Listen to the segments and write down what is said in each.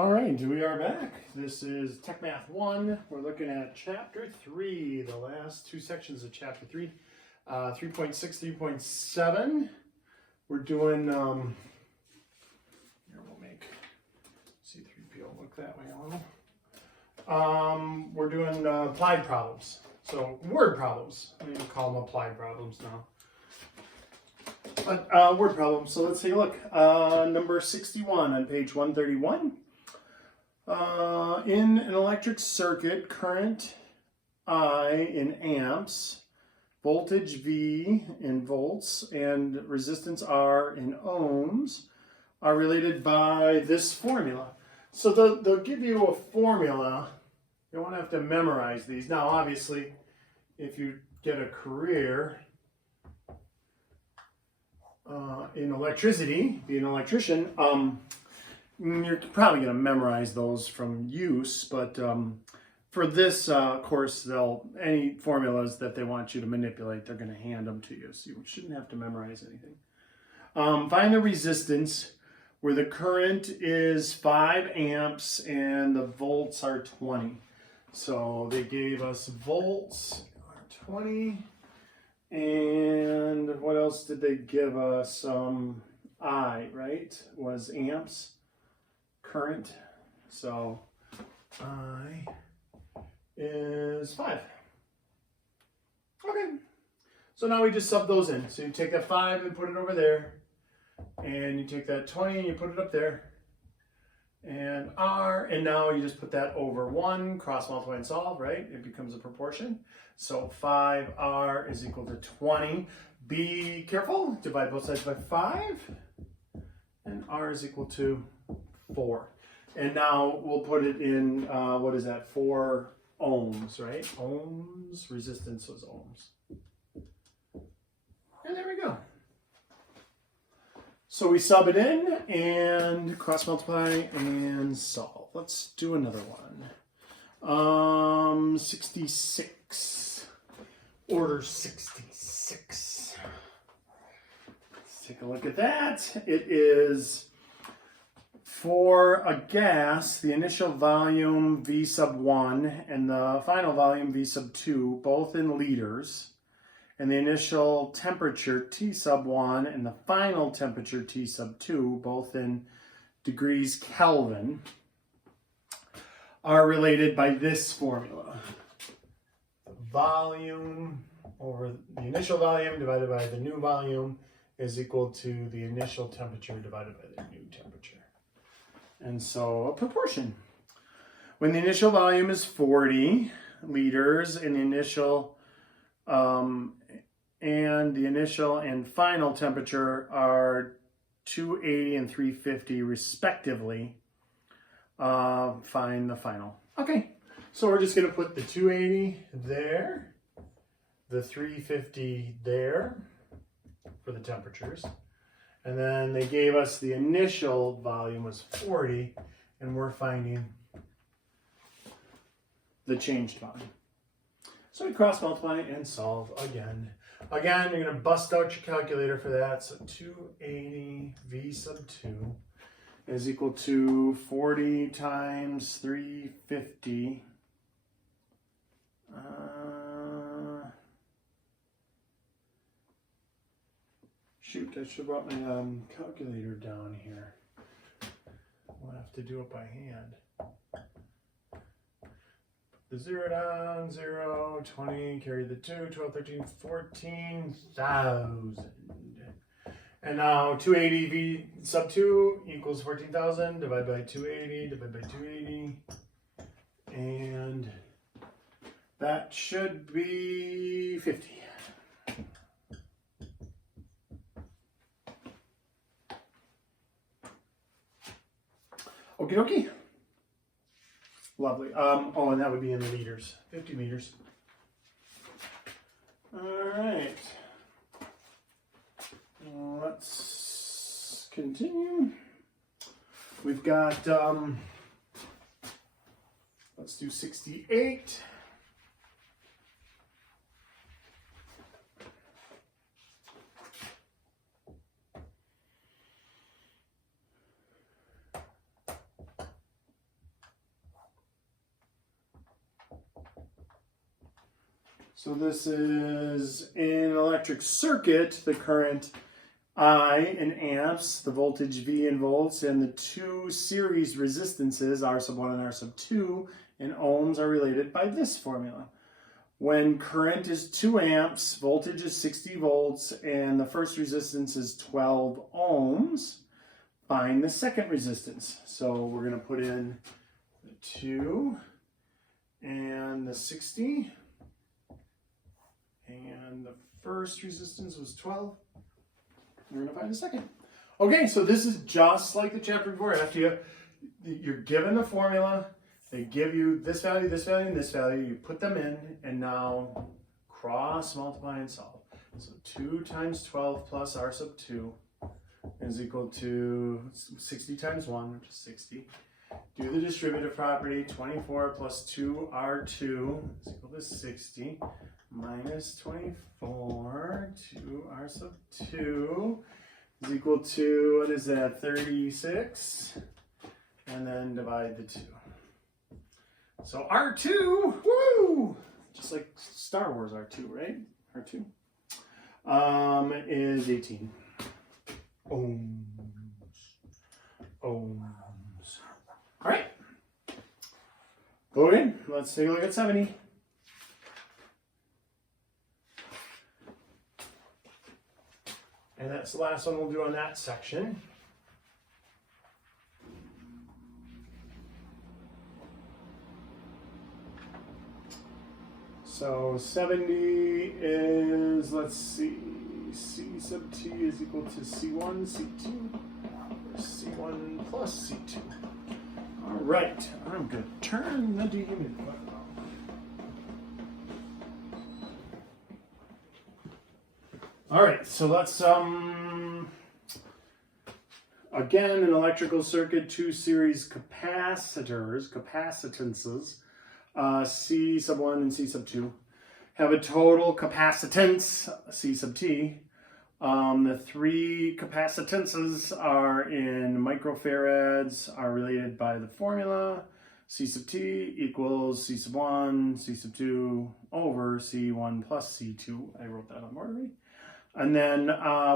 All right, we are back. This is Techmath1. We're looking at Chapter 3, the last two sections of Chapter 3, 3.6, 3.7. We're doing, here we'll make C3PO look that way a little. We're doing applied problems. So word problems. I even call them applied problems now. But word problems. So let's take a look. Number 61 on page 131. In an electric circuit, current I in amps, voltage V in volts, and resistance R in ohms are related by this formula. So they'll give you a formula. You won't have to memorize these. Now, obviously, if you get a career in electricity, be an electrician, you're probably going to memorize those from use, but for this course, any formulas that they want you to manipulate, they're going to hand them to you, so you shouldn't have to memorize anything. Find the resistance where the current is 5 amps and the volts are 20. So they gave us volts are 20, and what else did they give us? I, right, was amps. Current, so I is 5. Okay, so now we just sub those in. So you take that 5 and put it over there, and you take that 20 and you put it up there, and R, and now you just put that over 1, cross multiply and solve, right? It becomes a proportion. So 5R is equal to 20. Be careful, divide both sides by 5, and R is equal to 4. And now we'll put it in, what is that, 4 ohms, right? Ohms, resistance was ohms. And there we go. So we sub it in and cross multiply and solve. Let's do another one. 66. Order 66. Let's take a look at that. It is for a gas, the initial volume V sub 1 and the final volume V sub 2, both in liters, and the initial temperature T sub 1 and the final temperature T sub 2, both in degrees Kelvin, are related by this formula. The volume over the initial volume divided by the new volume is equal to the initial temperature divided by the new temperature. And so a proportion. When the initial volume is 40 liters and the initial and final temperature are 280 and 350 respectively, find the final. Okay, so we're just going to put the 280 there, the 350 there for the temperatures. And then they gave us the initial volume was 40, and we're finding the changed volume. So we cross multiply and solve again. Again, you're going to bust out your calculator for that. So 280 V sub 2 is equal to 40 times 350. Shoot, I should have brought my calculator down here. We'll have to do it by hand. Put the 0 down, 0, 20, carry the 2, 12, 13, 14,000. And now 280 V sub 2 equals 14,000, divide by 280, divide by 280. And that should be 50. Okie dokie. Lovely. Oh, and that would be in liters. 50 meters. All right. Let's continue. We've got, let's do 68. So this is in an electric circuit, the current I in amps, the voltage V in volts, and the two series resistances, R sub 1 and R sub 2, in ohms are related by this formula. When current is 2 amps, voltage is 60 volts, and the first resistance is 12 ohms, find the second resistance. So we're going to put in the 2 and the 60, and the first resistance was 12. We're going to find the second. Okay, so this is just like the chapter before. After you're given the formula, they give you this value, this value, and this value. You put them in, and now cross, multiply, and solve. So 2 times 12 plus R sub 2 is equal to 60 times 1, which is 60. Do the distributive property. 24 plus 2R2 is equal to 60. Minus 24, 2R sub 2 is equal to, what is that, 36? And then divide the 2. So R2, woo! Just like Star Wars R2, right? R2 is 18 ohms. Ohms. All right. Okay, let's take a look at 70. And that's the last one we'll do on that section. So 70 is, let's see, C sub t is equal to C1, C2, or C1 plus C2. All right, I'm going to turn the dehumidifier on. All right, so let's, again, an electrical circuit, two series capacitors, capacitances, C sub 1 and C sub 2, have a total capacitance, C sub t. The three capacitances are in microfarads, are related by the formula. C sub t equals C sub 1, C sub 2 over C1 plus C2. I wrote that on board already. And then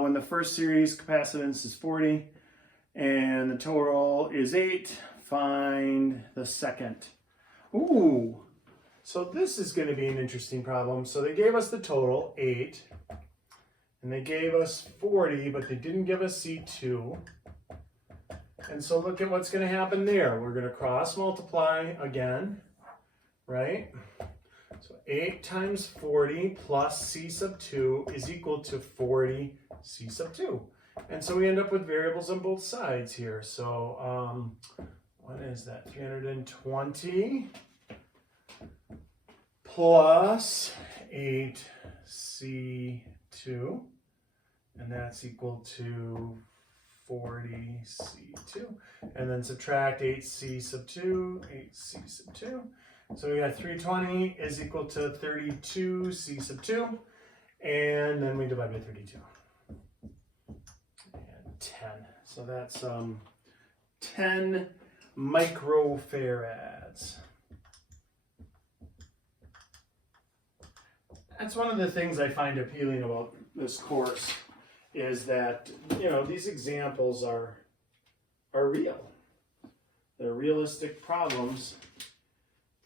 when the first series capacitance is 40 and the total is 8, find the second. Ooh, so this is going to be an interesting problem. So they gave us the total, 8, and they gave us 40, but they didn't give us C2. And so look at what's going to happen there. We're going to cross multiply again, right? So 8 times 40 plus C sub 2 is equal to 40 C sub 2. And so we end up with variables on both sides here. So what is that? 320 plus 8C2. And that's equal to 40C2. And then subtract 8C sub 2, 8C sub 2. So we got 320 is equal to 32 C sub 2, and then we divide by 32. And 10. So that's 10 microfarads. That's one of the things I find appealing about this course is that, you know, these examples are real. They're realistic problems.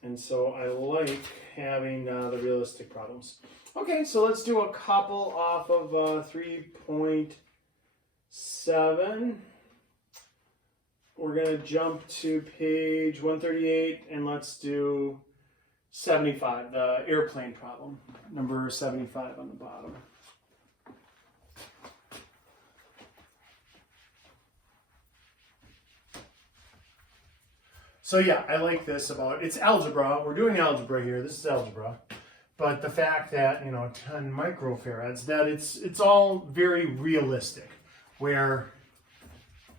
And so I like having the realistic problems. Okay, so let's do a couple off of 3.7. We're going to jump to page 138 and let's do 75, the airplane problem, number 75 on the bottom. So yeah, I like this about, it's algebra. We're doing algebra here. This is algebra. But the fact that, you know, 10 microfarads, that it's all very realistic. Where,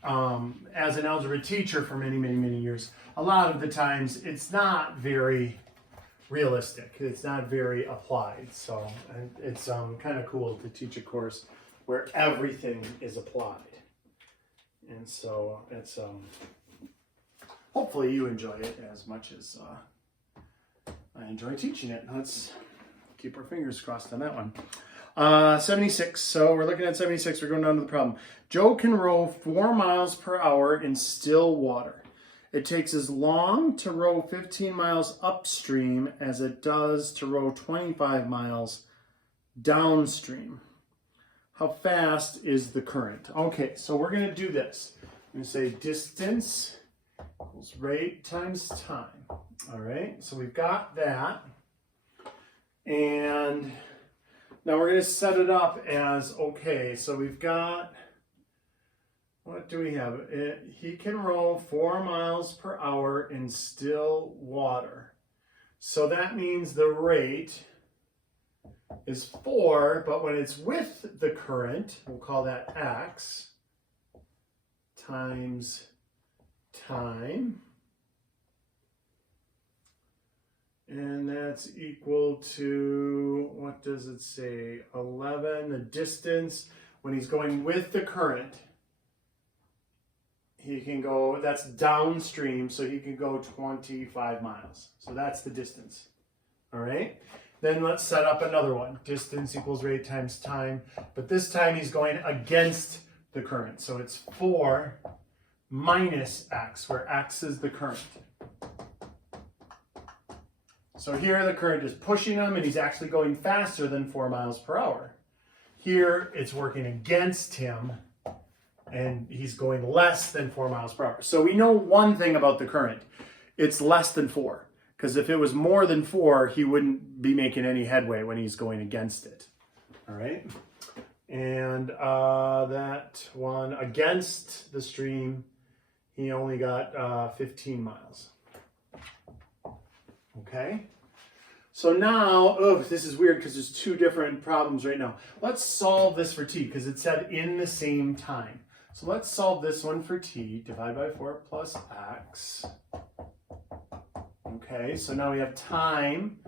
as an algebra teacher for many, many, many years, a lot of the times it's not very realistic. It's not very applied. So it's kind of cool to teach a course where everything is applied. And so it's... hopefully you enjoy it as much as I enjoy teaching it. Let's keep our fingers crossed on that one. 76. So we're looking at 76. We're going down to the problem. Joe can row 4 miles per hour in still water. It takes as long to row 15 miles upstream as it does to row 25 miles downstream. How fast is the current? Okay, so we're going to do this. I'm going to say distance equals rate times time. All right, so we've got that. And now we're going to set it up as, okay, so we've got, what do we have? He can row 4 miles per hour in still water. So that means the rate is 4, but when it's with the current, we'll call that x times time. And that's equal to, what does it say? 11, the distance. When he's going with the current, he can go, that's downstream, so he can go 25 miles. So that's the distance. All right? Then let's set up another one. Distance equals rate times time. But this time he's going against the current. So it's 4 minus x, where x is the current. So here the current is pushing him, and he's actually going faster than 4 miles per hour. Here it's working against him, and he's going less than 4 miles per hour. So we know one thing about the current. It's less than 4. Because if it was more than 4, he wouldn't be making any headway when he's going against it. All right? And that one against the stream, he only got 15 miles. Okay? So now, this is weird because there's 2 different problems right now. Let's solve this for t because it said in the same time. So let's solve this one for t. Divide by 4 plus x. Okay, so now we have time.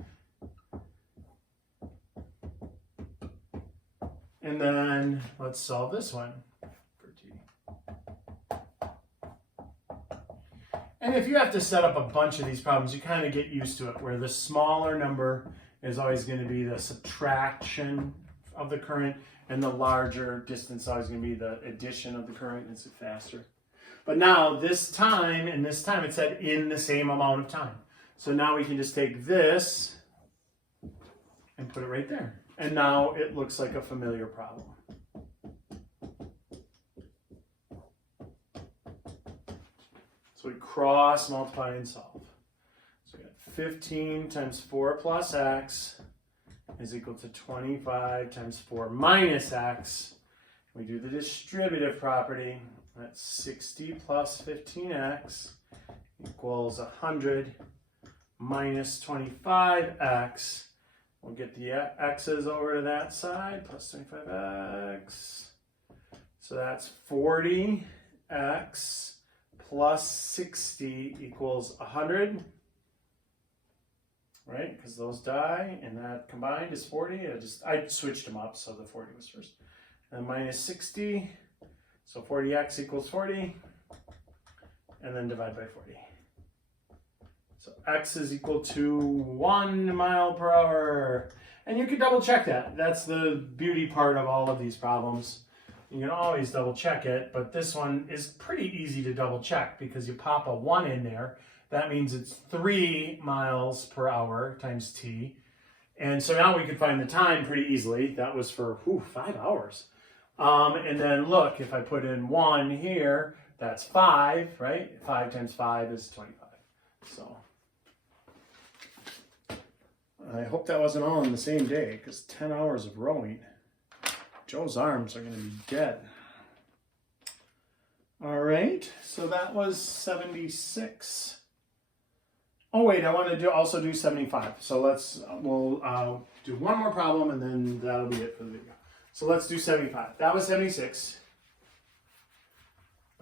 And then let's solve this one for t. And if you have to set up a bunch of these problems, you kind of get used to it, where the smaller number is always going to be the subtraction of the current, and the larger distance is always going to be the addition of the current. It's faster. But now this time, and this time it said in the same amount of time. So now we can just take this and put it right there. And now it looks like a familiar problem. So we cross, multiply, and solve. So we got 15 times 4 plus x is equal to 25 times 4 minus x. We do the distributive property. That's 60 plus 15x equals 100 minus 25x. We'll get the x's over to that side, plus 25x. So that's 40x plus 60 equals 100. Right, because those die, and that combined is 40. I switched them up, so the 40 was first. And minus 60, so 40x equals 40, and then divide by 40. So x is equal to 1 mile per hour. And you can double check that. That's the beauty part of all of these problems. You can always double check it, but this one is pretty easy to double check because you pop a 1 in there. That means it's 3 miles per hour times t. And so now we can find the time pretty easily. That was for 5 hours. And then look, if I put in 1 here, that's 5, right? 5 times 5 is 25. So I hope that wasn't all in the same day, because 10 hours of rowing, Joe's arms are going to be dead. All right, so that was 76. Oh wait, I want to also do 75. So we'll do one more problem, and then that'll be it for the video. So let's do 75. That was 76.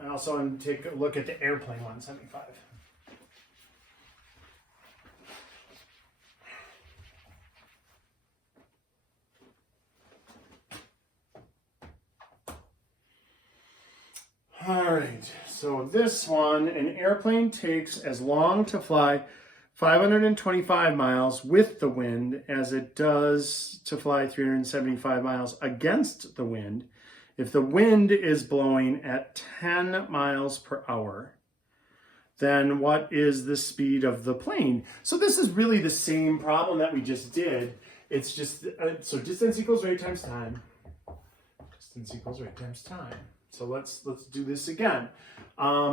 I also want to take a look at the airplane one, 75. All right, so this one, an airplane takes as long to fly 525 miles with the wind as it does to fly 375 miles against the wind. If the wind is blowing at 10 miles per hour, then what is the speed of the plane? So this is really the same problem that we just did. It's just, so distance equals rate times time. Distance equals rate times time. So let's do this again.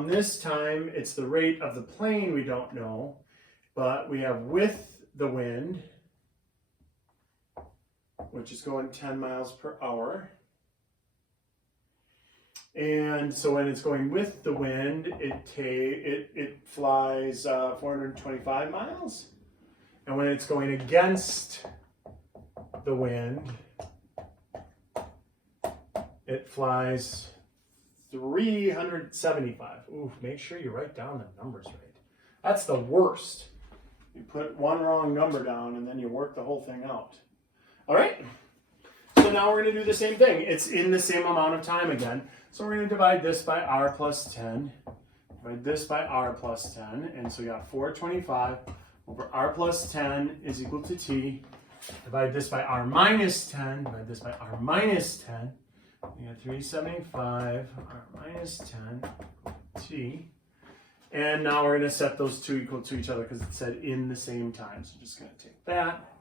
This time it's the rate of the plane we don't know, but we have with the wind, which is going 10 miles per hour. And so when it's going with the wind, it flies 425 miles. And when it's going against the wind, it flies 375. Ooh, make sure you write down the numbers right. That's the worst. You put one wrong number down and then you work the whole thing out. All right. So now we're going to do the same thing. It's in the same amount of time again. So we're going to divide this by r plus 10. Divide this by r plus 10. And so we got 425 over r plus 10 is equal to t. Divide this by r minus 10. Divide this by r minus 10. We got 375 r minus 10 t. And now we're going to set those two equal to each other because it said in the same time. So just going to take that.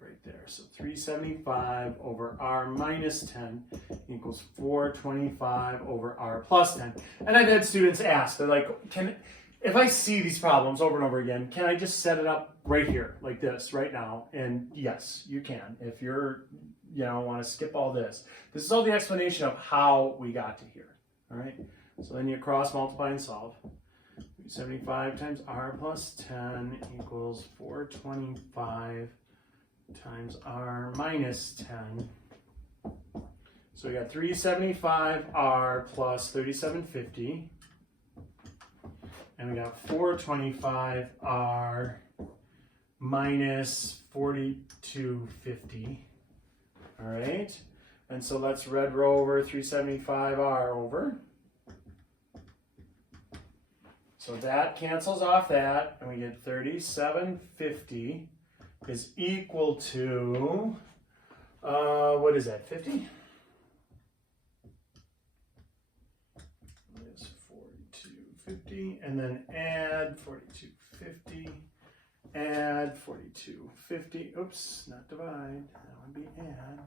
Right there. So 375 over r minus 10 equals 425 over r plus 10. And I've had students ask, they're like, if I see these problems over and over again, can I just set it up right here, like this, right now? And yes, you can. If you're, want to skip all this. This is all the explanation of how we got to here. All right. So then you cross multiply and solve. 375 times r plus 10 equals 425 times r minus 10. So we got 375r plus 3750. And we got 425r minus 4250. All right. And so let's red row over 375r over. So that cancels off that, and we get 3750 is equal to, what is that, 50? It's 4250, and then add 4250, add 4250, oops, not divide, that would be add.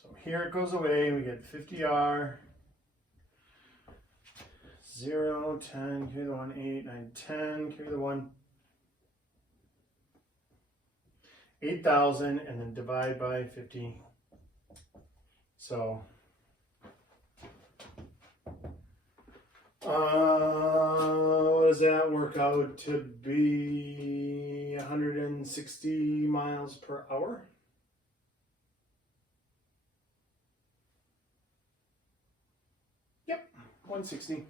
So here it goes away, we get 50r, 0, 10, carry the 1, 8, 9, 10, carry the 1, 8,000, and then divide by 50. So, what does that work out to be? 160 miles per hour? Yep, 160.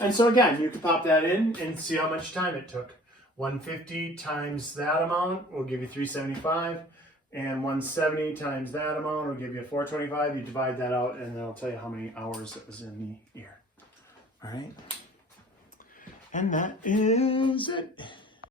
And so again, you can pop that in and see how much time it took. 150 times that amount will give you 375, and 170 times that amount will give you 425. You divide that out, and then I'll tell you how many hours it was in the air. All right? And that is it.